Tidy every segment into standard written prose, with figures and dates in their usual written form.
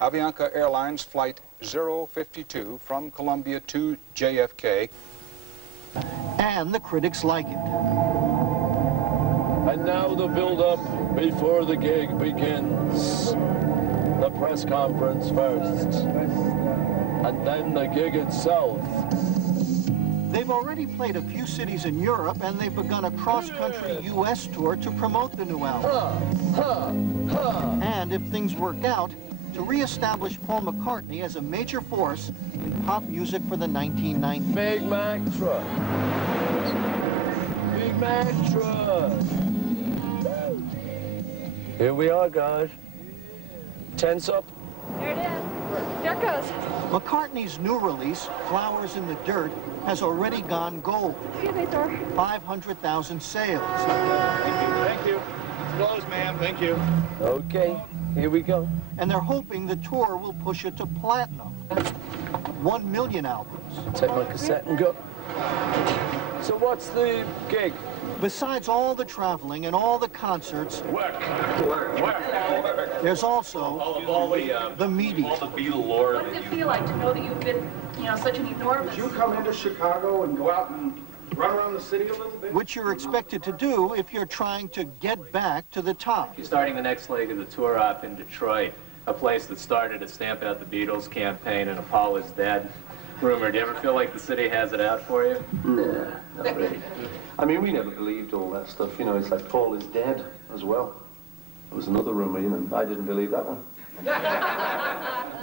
Avianca Airlines Flight 052 from Columbia to JFK. And the critics like it. And now the build-up before the gig begins. The press conference first, and then the gig itself. They've already played a few cities in Europe, and they've begun a cross-country U.S. tour to promote the new album. And if things work out, to re-establish Paul McCartney as a major force in pop music for the 1990s. Big Mac truck. Big Mac truck. Here we are, guys. Tense up. There it is. There it goes. McCartney's new release, Flowers in the Dirt, has already gone gold. 500,000 sales. Thank you. Close, ma'am. Thank you. Okay, here we go. And they're hoping the tour will push it to platinum. 1 million albums. Take my cassette and go. So what's the gig? Besides all the traveling and all the concerts, Work. there's also All the media. all the Beatle lore. What does it feel like to know that you've been, such an enormous... Did you come into Chicago and go out and run around the city a little bit? Which you're expected to do if you're trying to get back to the top. You're starting the next leg of the tour op in Detroit, a place that started to stamp out the Beatles campaign and a Paul is dead rumor. Do you ever feel like the city has it out for you? Nah, not really. I mean, we never believed all that stuff. It's like Paul is dead as well. There was another rumor, I didn't believe that one.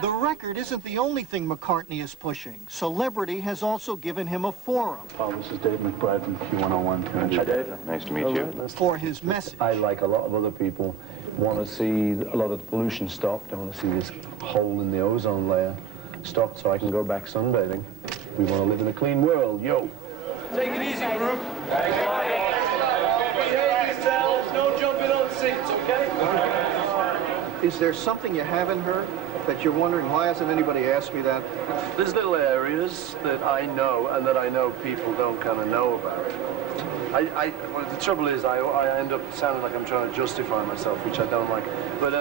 The record isn't the only thing McCartney is pushing. Celebrity has also given him a forum. Oh, this is Dave McBride from Q101. Hi, Dave. Nice to meet you. For his message. I, like a lot of other people, want to see a lot of the pollution stopped. I want to see this hole in the ozone layer stopped so I can go back sunbathing. We want to live in a clean world, yo. Take it easy, group. Behave yourselves, no jumping on seats, okay? Is there something you haven't heard that you're wondering, why hasn't anybody asked me that? There's little areas that I know and that I know people don't kind of know about. Well, the trouble is, I end up sounding like I'm trying to justify myself, which I don't like. But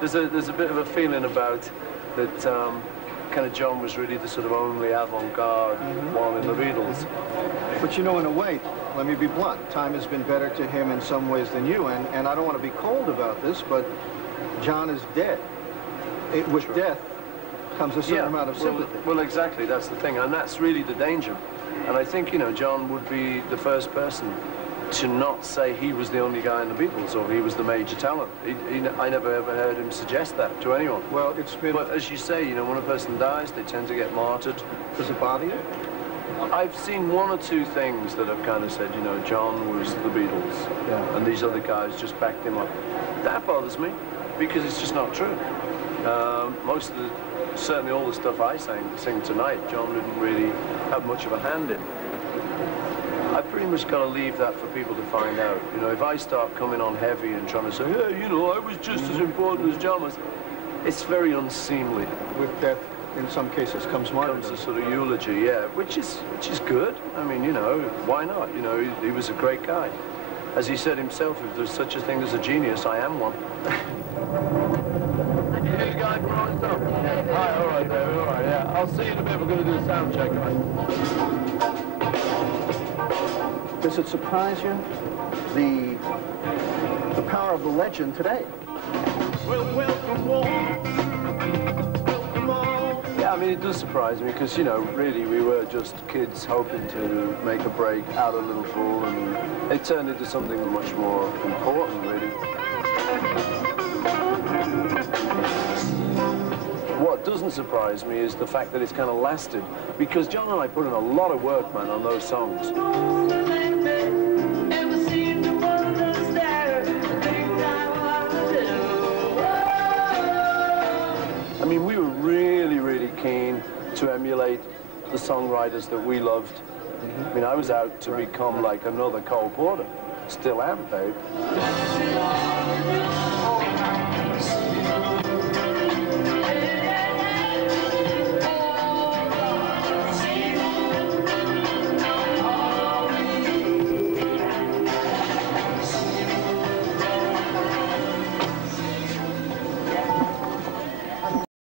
there's a bit of a feeling about that kind of John was really the sort of only avant-garde one in the Beatles. But in a way, let me be blunt, time has been better to him in some ways than you, and I don't want to be cold about this, but John is dead. With death comes a certain amount of sympathy. Well, exactly, that's the thing, and that's really the danger. And I think, John would be the first person to not say he was the only guy in the Beatles or he was the major talent. I never ever heard him suggest that to anyone. Well, it's been... But as you say, when a person dies, they tend to get martyred. Does it bother you? I've seen one or two things that have kind of said, John was the Beatles, and these other guys just backed him up. That bothers me, because it's just not true. Certainly all the stuff I sing tonight, John didn't really have much of a hand in. I pretty much got to leave that for people to find out. If I start coming on heavy and trying to say, hey, I was just as important as John was, it's very unseemly. With death, in some cases, comes martyrdom. Comes a sort of eulogy, yeah, which is good. I mean, why not? He was a great guy. As he said himself, if there's such a thing as a genius, I am one. Hey, guy, closed up. Hi, all right, David, all right, yeah. I'll see you in a bit. We're going to do a sound check, right? Does it surprise you, the power of the legend today? Well, welcome all. Yeah, I mean, it does surprise me because, really, we were just kids hoping to make a break out of Liverpool, and it turned into something much more important, really. What doesn't surprise me is the fact that it's kind of lasted, because John and I put in a lot of work, man, on those songs. I mean, we were really, really keen to emulate the songwriters that we loved. I mean, I was out to become like another Cole Porter. Still am, babe.